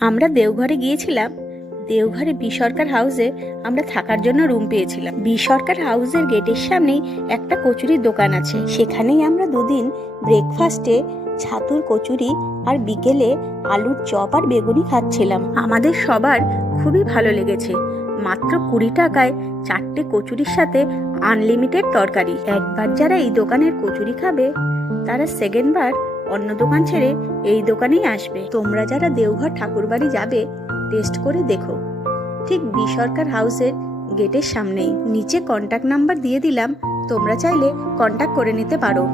আমরা দেওঘরে গিয়েছিলাম। দেওঘরে বি সরকার হাউসে আমরা থাকার জন্য রুম পেয়েছিলাম। বি সরকার হাউসের গেটের সামনেই একটা কচুরির দোকান আছে। সেখানেই আমরা দুদিন ব্রেকফাস্টে ছাতুর কচুরি আর বিকেলে আলুর চপ আর বেগুনি খাচ্ছিলাম। আমাদের সবার খুবই ভালো লেগেছে। মাত্র 20 টাকায় 4টে কচুরির সাথে আনলিমিটেড তরকারি। একবার যারা এই দোকানের কচুরি খাবে তারা সেকেন্ডবার অন্য দোকান ছেড়ে এই দোকানেই আসবে। তোমরা যারা দেওঘর ঠাকুরবাড়ি যাবে টেস্ট করে দেখো। ঠিক বি সরকার হাউসের গেটের সামনেই। নিচে কন্ট্যাক্ট নাম্বার দিয়ে দিলাম, তোমরা চাইলে কন্ট্যাক্ট করে নিতে পারো।